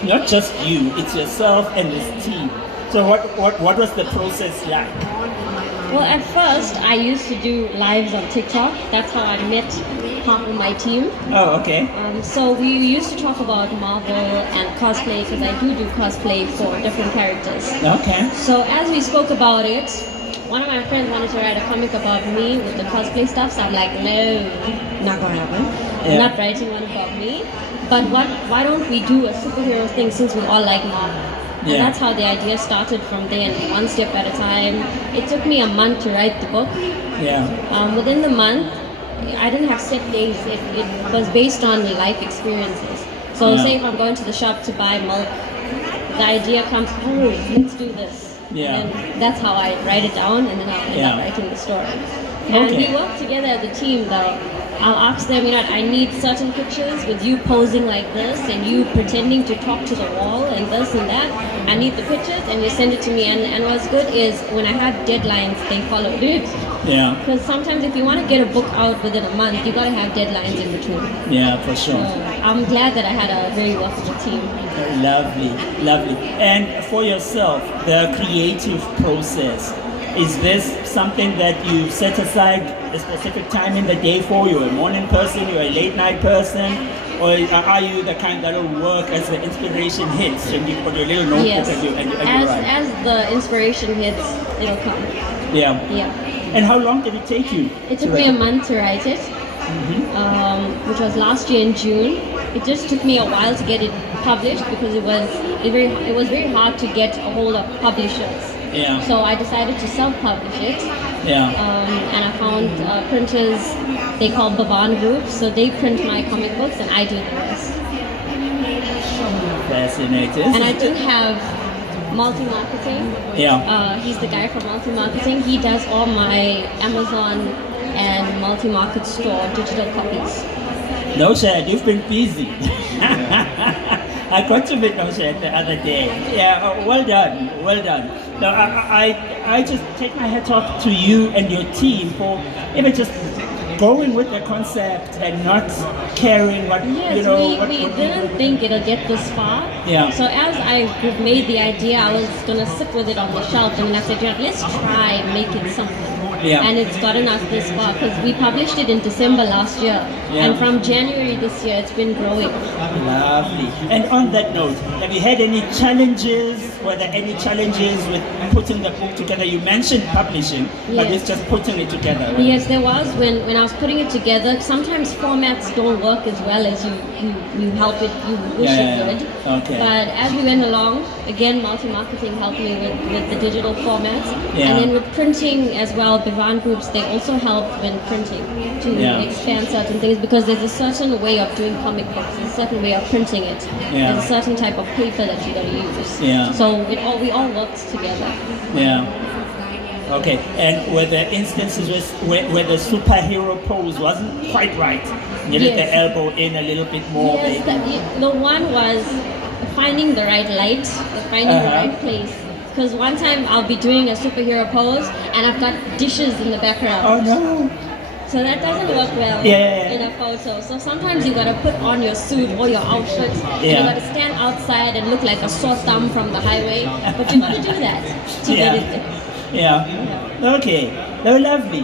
it's not just you, it's yourself and this team. So what was the process like? Well, at first, I used to do lives on TikTok. That's how I met half of my team. Oh, okay. So we used to talk about Marvel and cosplay because I do cosplay for different characters. Okay. So as we spoke about it, one of my friends wanted to write a comic about me with the cosplay stuff. So I'm like, no, not gonna happen. I'm not writing one about me. But why don't we do a superhero thing since we all like Marvel? And that's how the idea started from there, and one step at a time. It took me a month to write the book. Yeah. Within the month, I didn't have set days. It was based on life experiences. So say if I'm going to the shop to buy milk, the idea comes, oh, let's do this. Yeah. And that's how I write it down, and then I'll end up writing the story. And we work together as a team though. I'll ask them, I need certain pictures with you posing like this and you pretending to talk to the wall and this and that. I need the pictures, and you send it to me. And what's good is when I have deadlines, they followed it. Yeah. Because sometimes if you want to get a book out within a month, you got to have deadlines in between. Yeah, for sure. So I'm glad that I had a very workable team. Lovely, lovely. And for yourself, the creative process, is this something that you set aside a specific time in the day for? You're a morning person, you're a late night person, or are you the kind that will work as the inspiration hits and you put your little notebook and you write? As the inspiration hits, it'll come. Yeah. Yeah. And how long did it take you? It took me a month to write it, which was last year in June. It just took me a while to get it published because it was very hard to get a hold of publishers. Yeah. So I decided to self-publish it. Yeah. And I found printers they call Durban Group, so they print my comic books and I do the rest. Fascinating. And I do have multi-marketing. Yeah. He's the guy from multi-marketing. He does all my Amazon and multi-market store digital copies. No, Shad, you've been busy. I got to meet Noshad the other day. Yeah, well done, well done. No, I just take my hat off to you and your team for even just going with the concept and not caring what we didn't think it'll get this far. Yeah. So as I made the idea, I was gonna sit with it on the shelf, and then I said, let's try and make it something. Yeah. And it's gotten us this far because we published it in December last year, and from January this year, it's been growing. Lovely. And on that note, have you had any challenges? Were there any challenges with putting the book together? You mentioned publishing, but it's just putting it together. Right? Yes, there was. When I was putting it together, sometimes formats don't work as well as you help it, you wish it would. Okay. But as we went along, again, multi-marketing helped me with the digital formats. Yeah. And then with printing as well, Durban Groups, they also help when printing to expand certain things because there's a certain way of doing comic books, there's a certain way of printing it. Yeah. There's a certain type of paper that you gotta use. Yeah. So we all worked together. Yeah. Okay. And were there instances where the superhero pose wasn't quite right? Needed the elbow in a little bit more. Yes, the one was finding the right light, finding the right place. Because one time I'll be doing a superhero pose and I've got dishes in the background. Oh no! So that doesn't work well in a photo. So sometimes you gotta put on your suit or your outfit and you gotta stand outside and look like a sore thumb from the highway. But you gotta do that to get it there. Yeah. Okay. No, lovely.